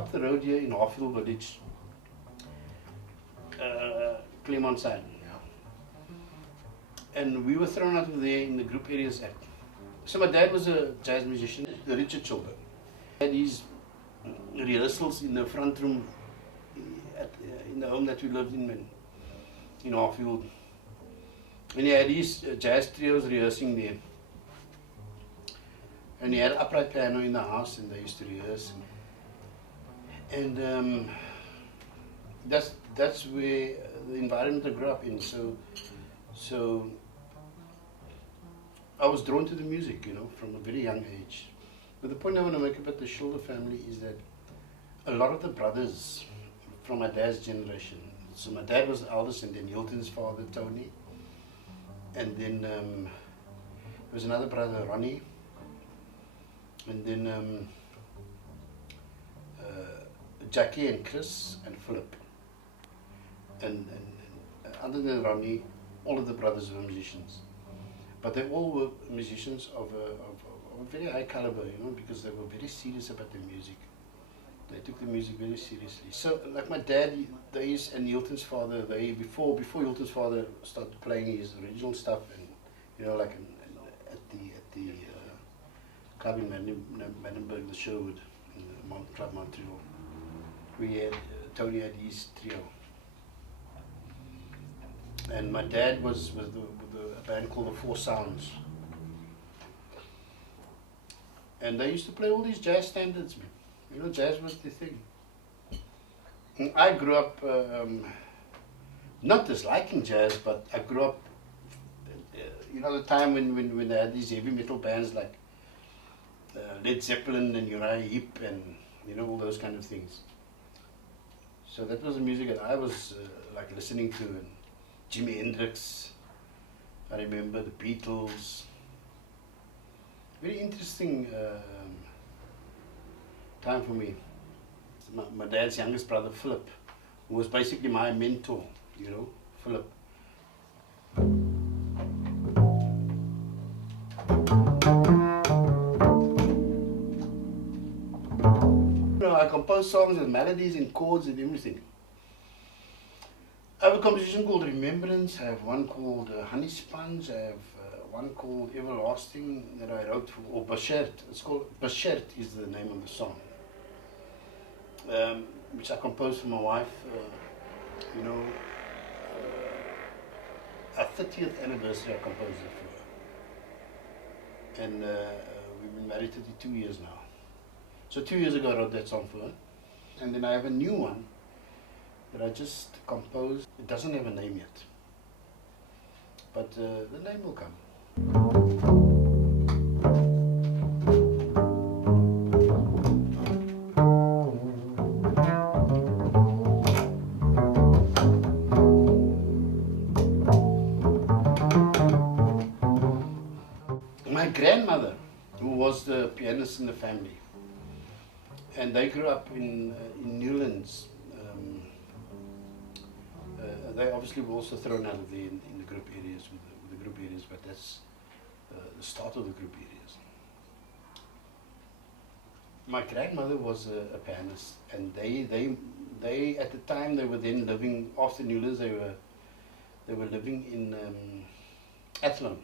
up the road here in Harfield Village, Claremont side. And we were thrown out of there in the Group Areas Act. So my dad was a jazz musician, Richard Schilder. He had his rehearsals in the front room in the home that we lived in Harfield. And he had his jazz trios rehearsing there. And he had an upright piano in the house, and they used to rehearse. And that's where the environment I grew up in. So I was drawn to the music, from a very young age. But the point I want to make about the Schilder family is that a lot of the brothers from my dad's generation, so my dad was the eldest, and then Hilton's father, Tony, and then there was another brother, Ronnie, and then Jackie and Chris and Philip. And other than Ronnie, all of the brothers were musicians. But they all were musicians of a very high caliber, because they were very serious about their music. They took the music very seriously. So, like my dad, and Hilton's father, before Hilton's father started playing his original stuff, and like at the club in Manenberg, the Sherwood, in the Club Montreal, Tony had his trio. And my dad was with a band called the Four Sounds. And they used to play all these jazz standards, man. Jazz was the thing. And I grew up not disliking jazz, but I grew up, the time when they had these heavy metal bands like Led Zeppelin and Uriah Heep and, all those kind of things. So that was the music that I was like listening to. And Jimi Hendrix, I remember the Beatles. Very interesting time for me. My dad's youngest brother, Philip, who was basically my mentor, Philip. I compose songs with melodies and chords and everything. I have a composition called Remembrance, I have one called Honey Sponge, I have one called Everlasting that I wrote for, or Bashert. It's called Bashert is the name of the song, which I composed for my wife, our 30th anniversary I composed it for her. And we've been married 32 years now. So 2 years ago I wrote that song for her. And then I have a new one that I just composed. It doesn't have a name yet, but the name will come. My grandmother, who was the pianist in the family, and they grew up in Newlands. They obviously were also thrown out of there in the group areas, with the group areas, but that's the start of the group areas. My grandmother was a pianist, and they at the time they were then living, after Newlands, they were living in Athlone,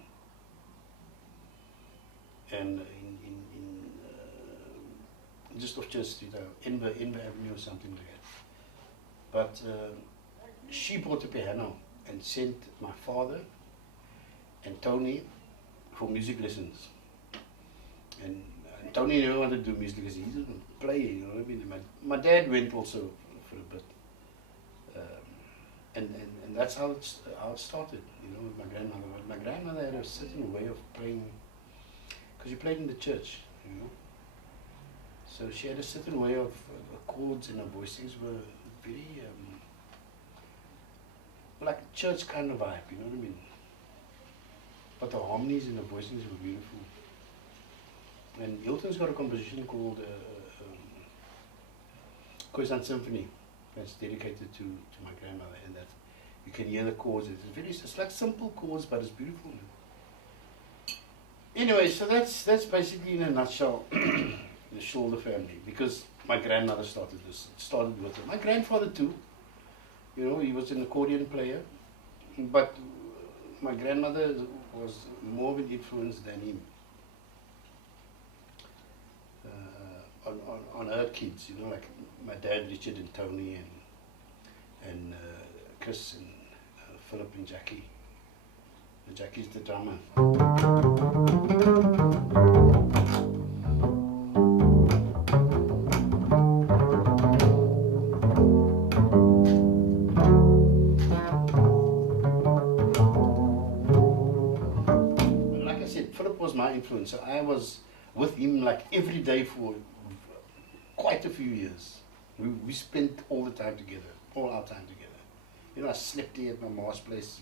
and in just off Church Street, Enver Avenue or something like that. But she bought a piano and sent my father and Tony for music lessons. And Tony never wanted to do music because he didn't play, you know what I mean? My dad went also for a bit. And that's how it started, you know, with my grandmother. But my grandmother had a certain way of playing, because she played in the church, you know. So she had a certain way of chords, and her voicings were very like a church kind of vibe, you know what I mean? But the harmonies and the voicings were beautiful. And Hilton's got a composition called Khoisan Symphony that's dedicated to my grandmother, and that you can hear the chords. It's like simple chords, but it's beautiful. Anyway, so that's basically in a nutshell the Schilder family, because my grandmother started this. It started with her. My grandfather too. You know, he was an accordion player, but my grandmother was more of an influence than him on her kids. You know, like my dad, Richard and Tony, and Chris and Philip and Jackie. Jackie's the drummer. Like I said, Philip was my influence. So I was with him like every day for quite a few years. We spent all the time together, all our time together. You know, I slept here at my mom's place.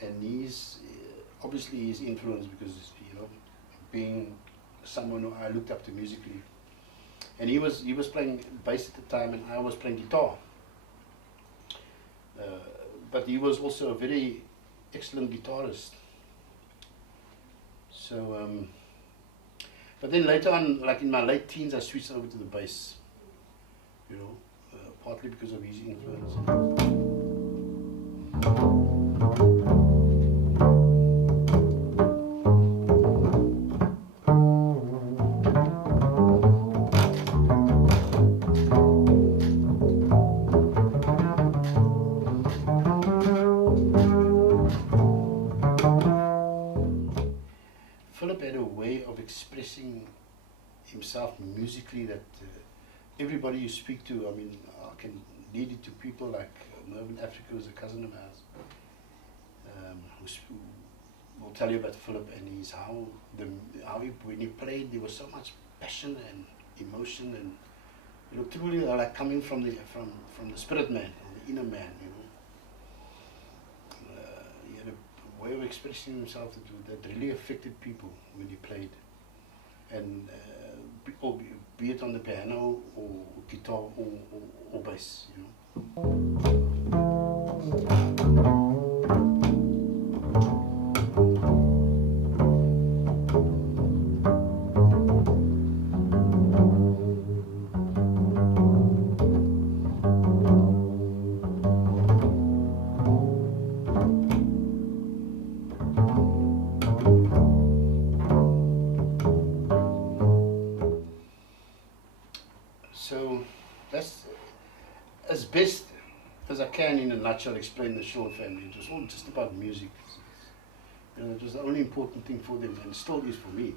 And he's obviously his influence because, you know, being someone who I looked up to musically, and he was playing bass at the time, and I was playing guitar. But he was also a very excellent guitarist. So, but then later on, like in my late teens, I switched over to the bass. You know, partly because of his influence. Philip had a way of expressing himself musically that everybody you speak to, I mean, I can lead it to people like Mervyn Africa, who's a cousin of ours, who will tell you about Philip and how he, when he played, there was so much passion and emotion, and you know, truly like coming from the spirit man, the inner man, you know. He had a way of expressing himself that really affected people when he played, and be it on the piano or guitar or bass, you know. So that's as best as I can in a nutshell explain the Schilder family. It was all just about music. You know, it was the only important thing for them, and still is for me.